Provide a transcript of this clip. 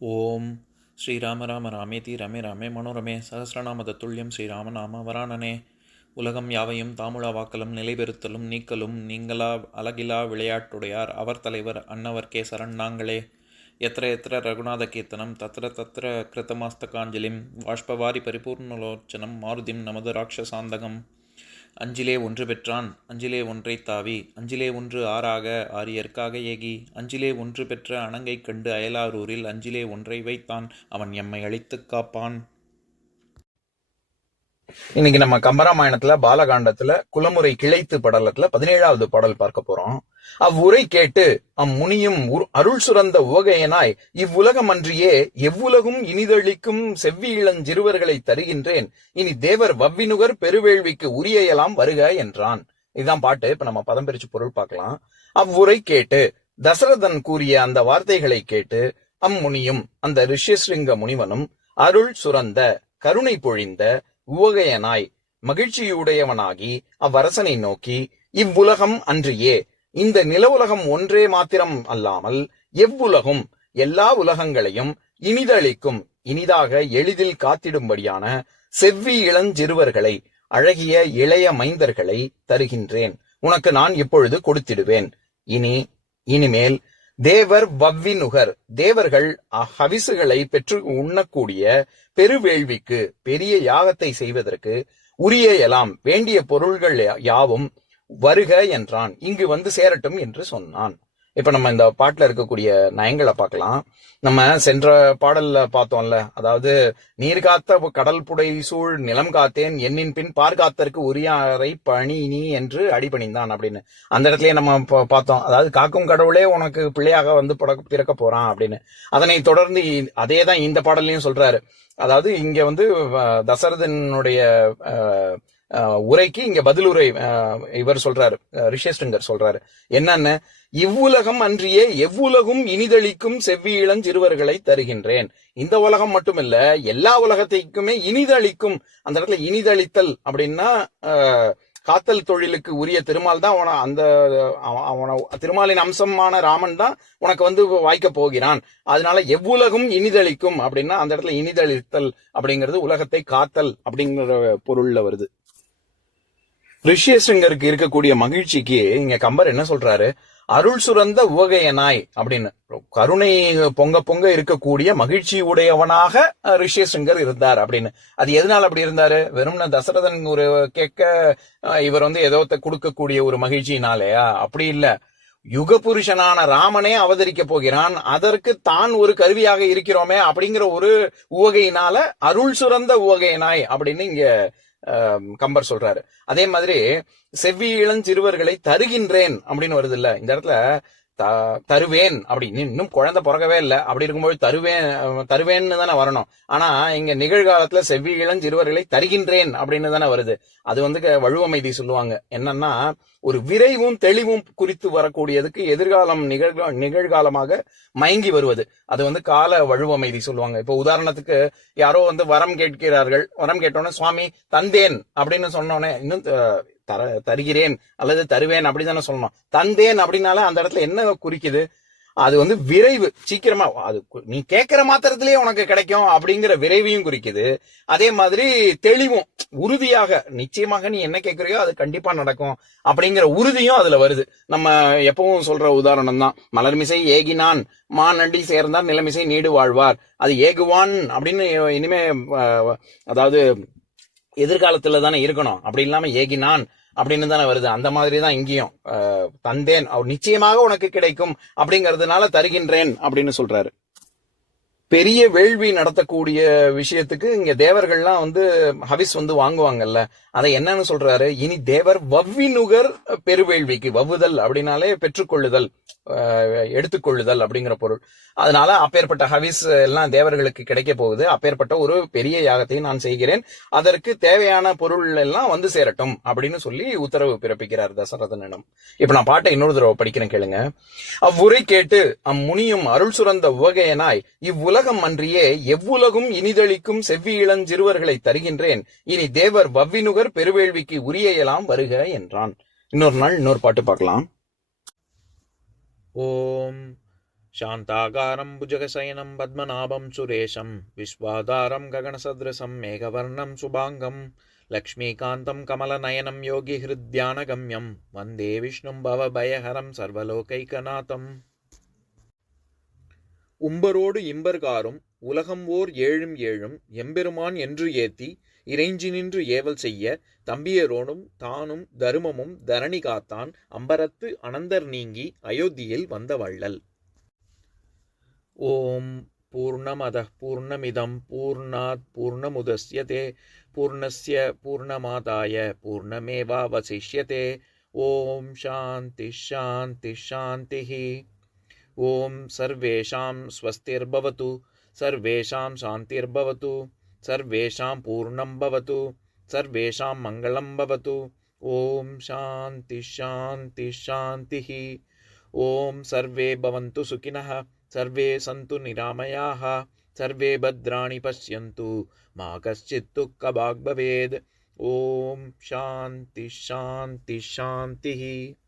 ஓம் ஸ்ரீராம ராம ராமேதி ரமே ராமே மனோரமே சகசிரநாம தத்துல்யம் ஸ்ரீராம நாம வராணனே. உலகம் யாவையும் தாமுழா வாக்கலும் நிலைபெறுத்தலும் நீக்கலும் நீங்களா அழகிலா விளையாட்டுடையார் அவர் தலைவர் அன்னவர் சரண் நாங்களே. எத்திர எத்திர ரகுநாத கீர்த்தனம் தத்திர தத்திர கிருத்தமாஸ்தகாஞ்சலிம் வாஷ்பவாரி பரிபூர்ணலோச்சனம் மாருதிம் நமது ராட்சசாந்தகம். அஞ்சிலே ஒன்று பெற்றான் அஞ்சிலே ஒன்றை தாவி அஞ்சிலே ஒன்று ஆறாக ஆரியர்க்காக ஏகி அஞ்சிலே ஒன்று பெற்ற அணங்கை கண்டு அயலாரூரில் அஞ்சிலே ஒன்றை வைத்தான் அவன் எம்மை அழித்துக் காப்பான். இன்னைக்கு நம்ம கம்பராமாயணத்துல பாலகாண்டத்துல குலமுறை கிளைத்து படலத்துல 17வது பாடல் பார்க்க போறோம். அவ்வுரை கேட்டு அம்முனியும் அருள் சுரந்த உவகையனாய் இவ்வுலகம் அன்றியே எவ்வுலகும் இனிதளிக்கும் செவ்வி இளஞ்சிறுவர்களை தருகின்றேன் இனி தேவர் வவ்வினுகர் பெருவேள்விக்கு உரியலாம் வருக என்றான். இதுதான் பாட்டு. இப்ப நம்ம பதம் பிரிச்சு பொருள் பார்க்கலாம். அவ்வுரை கேட்டு தசரதன் கூறிய அந்த வார்த்தைகளை கேட்டு அம்முனியும் அந்த ரிஷ்யசிருங்க முனிவனும் அருள் சுரந்த கருணை பொழிந்த உவகையனாய் மகிழ்ச்சியுடையவனாகி அவ்வரசனை நோக்கி இவ்வுலகம் அன்றியே இந்த நில உலகம் ஒன்றே மாத்திரம் அல்லாமல் எவ்வுலகும் எல்லா உலகங்களையும் இனிதளிக்கும் இனிதாக எளிதில் காத்திடும்படியான செவ்வி இளஞ்சிறுவர்களை அழகிய இளைய மைந்தர்களை தருகின்றேன். உனக்கு நான் இப்பொழுது கொடுத்திடுவேன். இனிமேல் தேவர் வவ்வினுகர் தேவர்கள் ஹவிசுகளை பெற்று உண்ணக்கூடிய பெருவேள்விக்கு பெரிய யாகத்தை செய்வதற்கு உரிய எல்லாம் வேண்டிய பொருள்கள் யாவும் வருக என்றான். இங்கு வந்து சேரட்டும் என்று சொன்னான். இப்ப நம்ம இந்த பாட்டுல இருக்கக்கூடிய நயங்களை பார்க்கலாம். நம்ம சென்ற பாடல்ல பார்த்தோம்ல, அதாவது நீர் காத்த கடல் புடை சூழ் நிலம் காத்தேன் எண்ணின் பின் பார்காத்தற்கு உரியாரை பணி நீ என்று அடிபணிந்தான் அப்படின்னு அந்த இடத்துலயே நம்ம பார்த்தோம். அதாவது காக்கும் கடவுளே உனக்கு பிள்ளையாக வந்து பிறக்க போறான் அப்படின்னு. அதனை தொடர்ந்து அதேதான் இந்த பாடல்லையும் சொல்றாரு. அதாவது இங்க வந்து தசரதனுடைய உரைக்கு இங்க பதிலுரை இவர் சொல்றாரு, ரிஷியஸ்ருங்கர் சொல்றாரு. என்னன்னு, இவ்வுலகம் அன்றியே எவ்வுலகும் இனிதளிக்கும் செவ்வி இளஞ்சிறுவர்களை தருகின்றேன். இந்த உலகம் மட்டுமில்ல, எல்லா உலகத்தைக்குமே இனிதளிக்கும். அந்த இடத்துல இனிதளித்தல் அப்படின்னா காத்தல் தொழிலுக்கு உரிய திருமால் தான் அந்த திருமாலின் அம்சமான ராமன் தான் உனக்கு வந்து வாய்க்க போகிறான். அதனால எவ்வுலகும் இனிதளிக்கும் அப்படின்னா அந்த இடத்துல இனிதளித்தல் அப்படிங்கிறது உலகத்தை காத்தல் அப்படிங்கிற பொருள்ல வருது. ரிஷியசிங்கருக்கு இருக்கக்கூடிய மகிழ்ச்சிக்கு இங்க கம்பர் என்ன சொல்றாரு, அருள் சுரந்த உவகையனாய் அப்படின்னு கருணை பொங்க பொங்க இருக்கக்கூடிய மகிழ்ச்சி உடையவனாக ரிஷியசிங்கர் இருந்தார் அப்படின்னு. அது எதனால அப்படி இருந்தாரு? வெறும் தசரதன் ஒரு கேட்க இவர் வந்து ஏதோ கொடுக்கக்கூடிய ஒரு மகிழ்ச்சினாலயா? அப்படி இல்ல. யுக புருஷனான ராமனே அவதரிக்க போகிறான், அதற்கு தான் ஒரு கருவியாக இருக்கிறோமே அப்படிங்கிற ஒரு உவகையினால அருள் சுரந்த உவகையனாய் அப்படின்னு இங்க கம்பர் சொல்றாரு. அதே மாதிரி செவ்வி இளஞ்சிறுவர்களை தருகின்றேன் அப்படின்னு வருது இல்ல, இந்த இடத்துல தருவேன் அப்படின்னு இன்னும் குழந்தை பிறக்கவே இல்லை. அப்படி இருக்கும்போது தருவேன்னு தானே வரணும். ஆனா இங்க நிகழ்காலத்துல செவ்வி இளஞ்சிறுவர்களை தருகின்றேன் அப்படின்னு தானே வருது. அது வந்து வழுவமைதி சொல்லுவாங்க. என்னன்னா, ஒரு விரைவும் தெளிவும் குறித்து வரக்கூடியதுக்கு எதிர்காலம் நிகழ்காலமாக மயங்கி வருவது, அது வந்து கால வழுவமைதி சொல்லுவாங்க. இப்ப உதாரணத்துக்கு யாரோ வந்து வரம் கேட்கிறார்கள், வரம் கேட்டோன்னே சுவாமி தந்தேன் அப்படின்னு சொன்னோன்னே இன்னும் தருகிறேன் அல்லது தருவேன் அப்படிதானே சொல்லணும். தந்தேன் அப்படின்னால அந்த இடத்துல என்ன குறிக்குது? அது வந்து விரைவு, சீக்கிரமா, அது நீ கேட்கிற மாத்திரத்திலேயே உனக்கு கிடைக்கும் அப்படிங்கிற விரைவையும் குறிக்குது. அதே மாதிரி தெளிவும், உறுதியாக, நிச்சயமாக நீ என்ன கேட்கிறியோ அது கண்டிப்பா நடக்கும் அப்படிங்கிற உறுதியும் அதுல வருது. நம்ம எப்பவும் சொல்ற உதாரணம் தான், மலர்மிசை ஏகினான் மானண்டி சேர்ந்தார் நிலமிசை நீடு வாழ்வார். அது ஏகுவான் அப்படின்னு இனிமே அதாவது எதிர்காலத்துல தானே இருக்கணும், அப்படி இல்லாம ஏகினான் அப்படின்னு தானே வருது. அந்த மாதிரிதான் இங்கேயும் தந்தேன் நிச்சயமாக உனக்கு கிடைக்கும் அப்படிங்கறதுனால தருகின்றேன் அப்படின்னு சொல்றாரு. பெரிய வேள்வி நடத்தக்கூடிய விஷயத்துக்கு இங்க தேவர்கள்லாம் வந்து ஹவிஸ் வந்து வாங்குவாங்கல்ல, அதை என்னன்னு சொல்றாரு, இனி தேவர் வவ்வினுகர் பெருவேள்விக்கு, வவ்வுதல் அப்படின்னாலே பெற்றுக்கொள்ளுதல், எடுத்துக்கொள்ளுதல் அப்படிங்கிற பொருள். அதனால அப்பேற்பட்ட ஹவிஸ் எல்லாம் தேவர்களுக்கு கிடைக்க போகுது. அப்பேற்பட்ட ஒரு பெரிய யாகத்தை நான் செய்கிறேன், அதற்கு தேவையான பொருள் எல்லாம் வந்து சேரட்டும் அப்படின்னு சொல்லி உத்தரவு பிறப்பிக்கிறார் தசரதனிடம். இப்ப நான் பாட்டை இன்னொரு தடவை படிக்கிறேன், கேளுங்க. அவ்வுரை கேட்டு அம்முனியும் அருள் சுரந்த உவகையனாய் இவ்வுலகம் அன்றியே எவ்வுலகும் இனிதளிக்கும் செவ்வி இளஞ்சிறுவர்களை தருகின்றேன் இனி தேவர் வவ்வினுகர் பெருவேள்விக்கு உரியலாம் வருக என்றான். இன்னொரு நாள் இன்னொரு பாட்டு பார்க்கலாம். ஓம் शान्ताकारं भुजगशयनं पद्मनाभं सुरेशं विश्वाधारं गगनसदृशं मेघवर्णं शुभाङ्गं लक्ष्मीकान्तं कमलनयनं योगिहृद्यानगम्यं वन्दे विष्णुं भवभयहरं सर्वलोकैकनाथम्. உம்பரோடு இம்பர்காரும் உலகம் ஓர் ஏழும் ஏழும் எம்பெருமான் என்று ஏத்தி இறைஞ்சி நின்று ஏவல் செய்ய தம்பியரோடும் தானும் தருமமும் தரணி காத்தான் அம்பரத்து அனந்தர் நீங்கி அயோத்தியில் வந்த வள்ளல். ஓம் பூர்ணமதః பூர்ணமிதம் பூர்ணாத் பூர்ணமுதஸ்யதே பூர்ணஸ்ய பூர்ணமாதாய பூர்ணமேவாவசிஷ்யதே. ஓம் சாந்தி சாந்தி சாந்திஹி. ஓம் சர்வேஷாம் ஸ்வஸ்திர்பவது சர்வேஷாம் சாந்திர்பவது சர்வேஷாம் பூர்ணம் பவது சர்வேஷாம் மங்களம் பவது. ஓம் சாந்தி சாந்தி சாந்திஹி. ஓம் சர்வே பவந்து சுகினः சர்வே சந்து நிராமயாः சர்வே பத்ராணி பஷ்யந்து மா கஷ்சித் துக்கபாக் பவேத். ஓம் சாந்தி சாந்தி சாந்திஹி.